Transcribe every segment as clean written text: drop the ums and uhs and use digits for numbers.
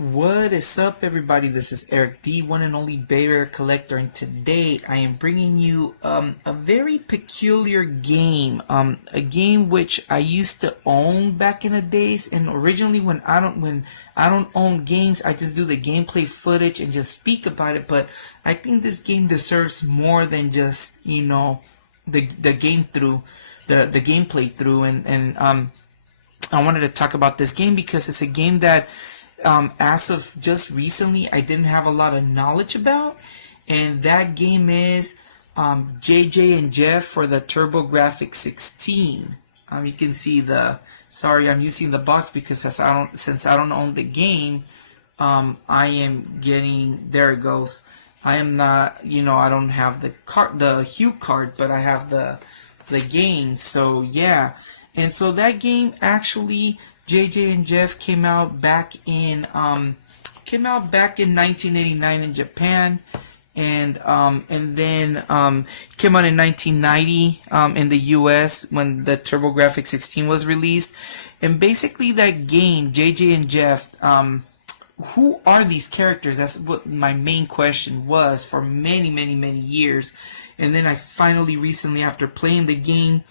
What is up, everybody? This is Eric, the one and only Bay Bear Collector, and today I am bringing you a very peculiar game, a game which I used to own back in the days. And originally, when I don't own games, I just do the gameplay footage and just speak about it. But I think this game deserves more than just the game through the gameplay through, and I wanted to talk about this game because it's a game that as of just recently, I didn't have a lot of knowledge about, and that game is JJ and Jeff for the TurboGrafx-16. You can see sorry, I'm using the box because since I don't own the game, I am getting, there it goes. I am not, I don't have the Hue card, but I have the game. So yeah, and so that game actually, JJ and Jeff came out back in 1989 in Japan, and then came out in 1990 in the US when the TurboGrafx-16 was released. And basically that game, JJ and Jeff, who are these characters? That's what my main question was for many years. And then I finally recently, after playing the game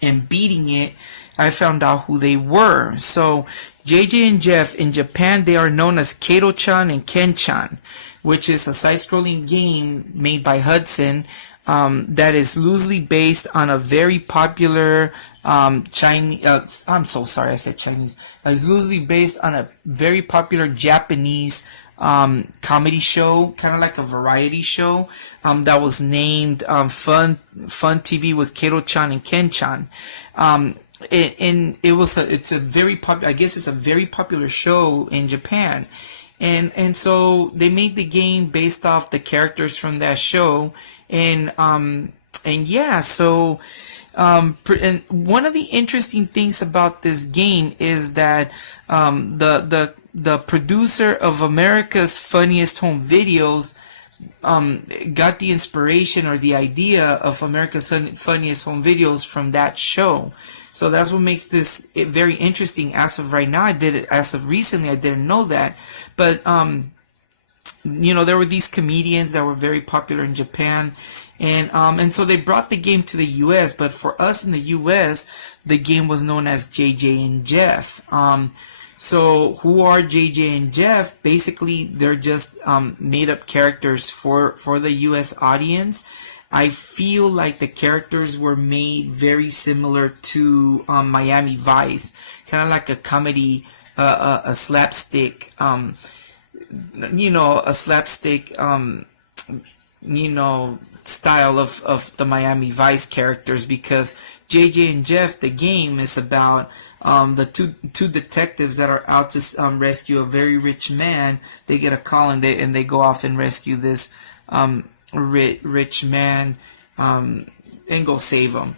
and beating it, I found out who they were. So JJ and Jeff in Japan, they are known as Kato-chan and Ken-chan, which is a side-scrolling game made by Hudson that is loosely based on a very popular Chinese. I'm so sorry, I said Chinese. It's loosely based on a very popular Japanese comedy show, kind of like a variety show, that was named Fun TV with Kato-chan and Ken-chan. And it's a very popular, I guess it's a very popular show in Japan. And so they made the game based off the characters from that show. And yeah, so and one of the interesting things about this game is that the producer of America's Funniest Home Videos got the inspiration or the idea of America's Funniest Home Videos from that show. So that's what makes this very interesting. As of right now, as of recently, I didn't know that. But there were these comedians that were very popular in Japan, and so they brought the game to the U.S. But for us in the U.S., the game was known as JJ and Jeff. So who are JJ and Jeff? Basically, they're just made up characters for the U.S. audience. I feel like the characters were made very similar to Miami Vice, kind of like a comedy, a slapstick, a slapstick, style of the Miami Vice characters, because JJ and Jeff, the game, is about the two detectives that are out to rescue a very rich man. They get a call and they go off and rescue this rich man and go save him.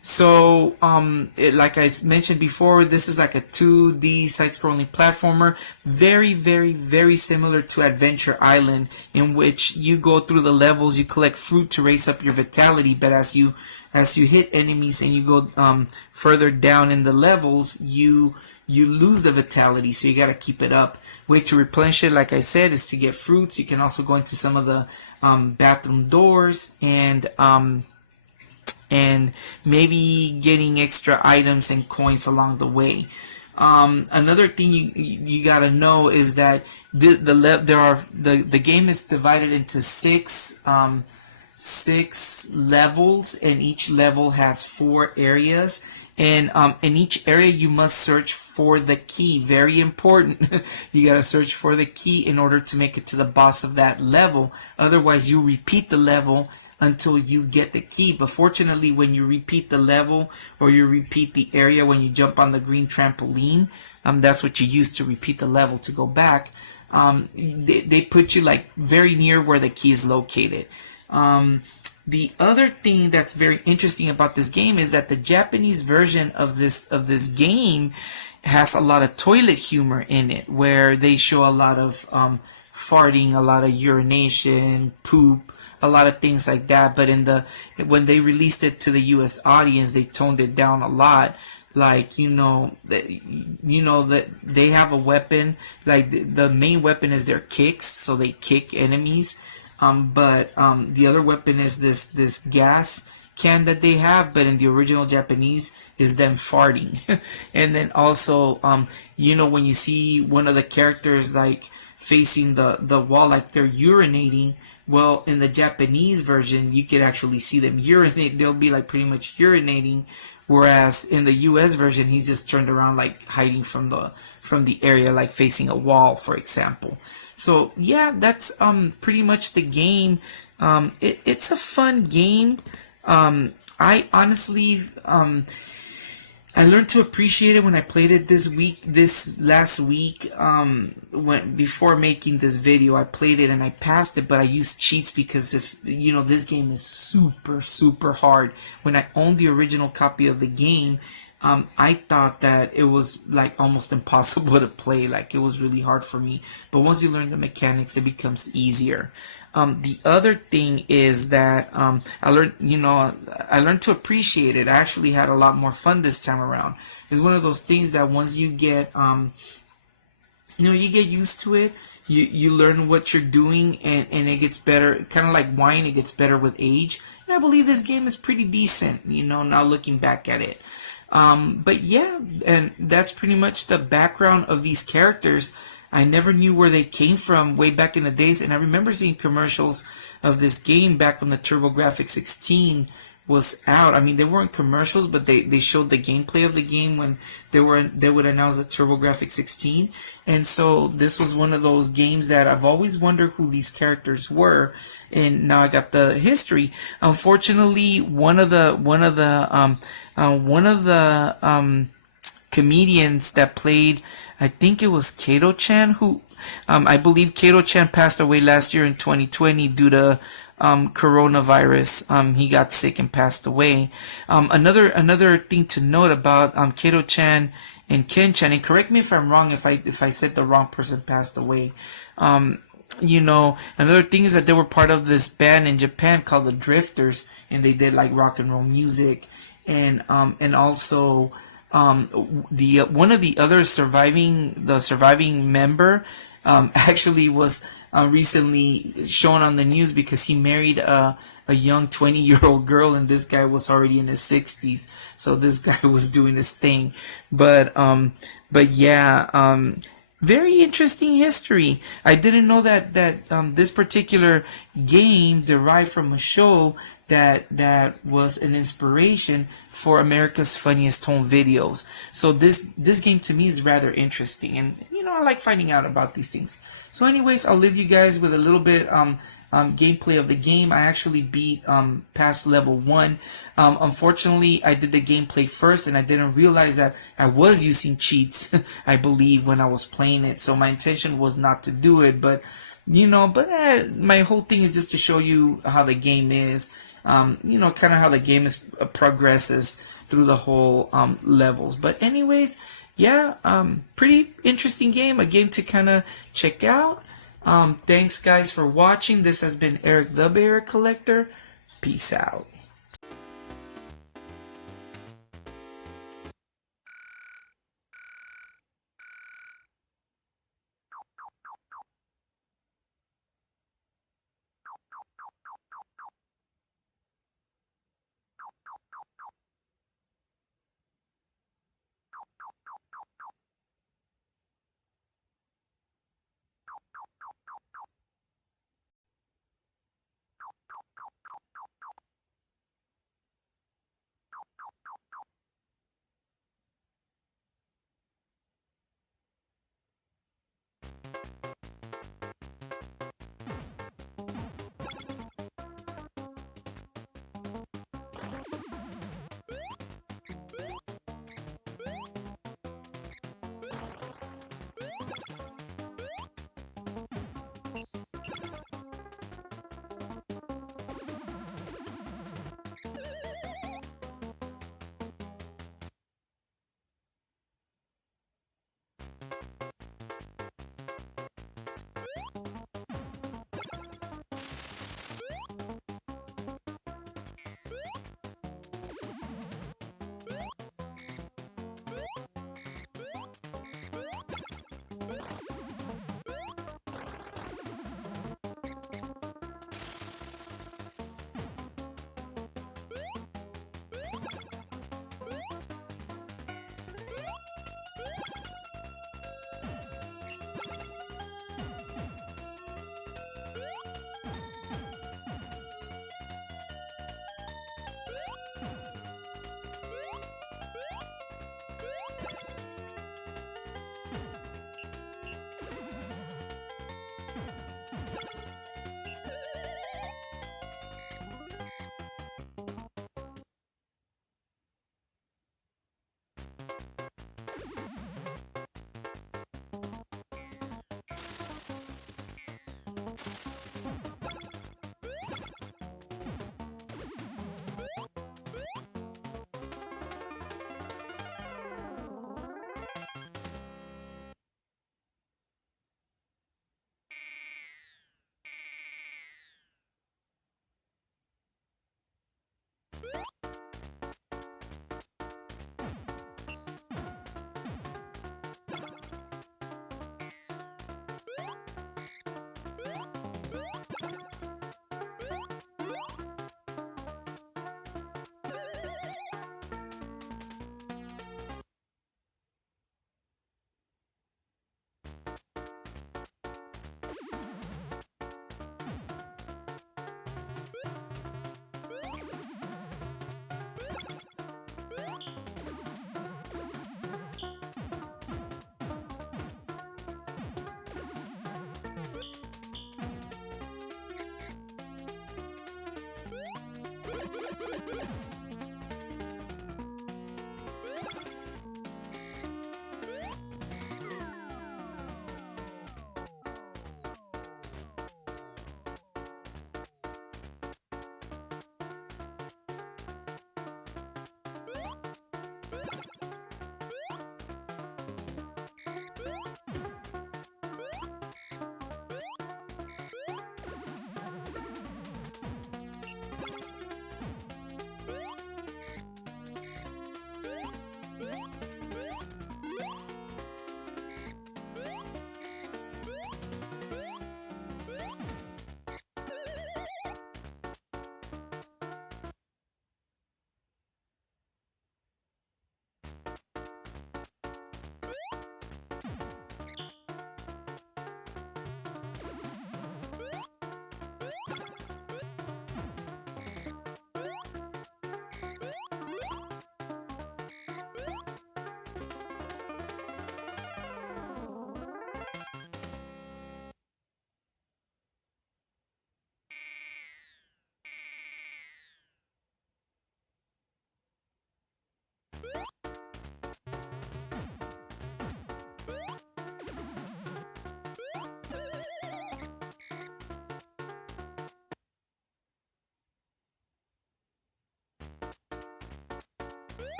So like I mentioned before, this is like a 2D side-scrolling platformer, very similar to Adventure Island, in which you go through the levels, you collect fruit to raise up your vitality, but as you hit enemies and you go further down in the levels, you lose the vitality, so you got to keep it up. Way to replenish it, like I said, is to get fruits. You can also go into some of the bathroom doors and maybe getting extra items and coins along the way. Another thing you gotta know is that the game is divided into six levels, and each level has 4 areas. And in each area, you must search for the key. Very important. You gotta search for the key in order to make it to the boss of that level. Otherwise, you repeat the level until you get the key. But fortunately, when you repeat the level or you repeat the area, when you jump on the green trampoline, that's what you use to repeat the level to go back. They put you like very near where the key is located. The other thing that's very interesting about this game is that the Japanese version of this game has a lot of toilet humor in it, where they show a lot of farting, a lot of urination, poop, a lot of things like that. But when they released it to the U.S. audience, they toned it down a lot like, that they have a weapon, like the main weapon is their kicks, so they kick enemies, but the other weapon is this gas can that they have, but in the original Japanese is them farting. And then also, when you see one of the characters like facing the wall, like they're urinating, well, in the Japanese version, you could actually see them urinate. They'll be like pretty much urinating, whereas in the U.S. version, he's just turned around, like hiding from the area, like facing a wall, for example. So yeah, that's pretty much the game. It's a fun game. I honestly, I learned to appreciate it when I played it this last week. Before making this video, I played it and I passed it, but I used cheats because this game is super, super hard. When I owned the original copy of the game, I thought that it was like almost impossible to play. Like, it was really hard for me. But once you learn the mechanics, it becomes easier. The other thing is that I learned to appreciate it. I actually had a lot more fun this time around. It's one of those things that once you get you get used to it, you learn what you're doing, and it gets better. Kind of like wine, it gets better with age. And I believe this game is pretty decent, now looking back at it. But yeah, and that's pretty much the background of these characters. I never knew where they came from way back in the days, and I remember seeing commercials of this game back when the TurboGrafx-16 was out. I mean, they weren't commercials, but they showed the gameplay of the game when they would announce the TurboGrafx-16. And so this was one of those games that I've always wondered who these characters were, and now I got the history. Unfortunately, one of the comedians that played, I think it was Kato-chan, who I believe Kato-chan passed away last year in 2020 due to coronavirus. He got sick and passed away. Another thing to note about Kato-chan and Ken-chan, and correct me if I'm wrong, if I said the wrong person passed away. Another thing is that they were part of this band in Japan called the Drifters, and they did like rock and roll music, and also one of the other surviving member actually was recently shown on the news because he married a young 20-year-old girl, and this guy was already in his 60s. So this guy was doing his thing. But yeah, very interesting history. I didn't know that this particular game derived from a show that was an inspiration for America's Funniest Home Videos. So this game to me is rather interesting, and I like finding out about these things. So anyways, I'll leave you guys with a little bit gameplay of the game. I actually beat past level 1. Unfortunately, I did the gameplay first, and I didn't realize that I was using cheats, I believe, when I was playing it. So my intention was not to do it, but my whole thing is just to show you how the game is. Kind of how the game progresses through the whole levels. But anyways, yeah, pretty interesting game, a game to kind of check out. Thanks guys for watching. This has been Eric the Bear Collector. Peace out.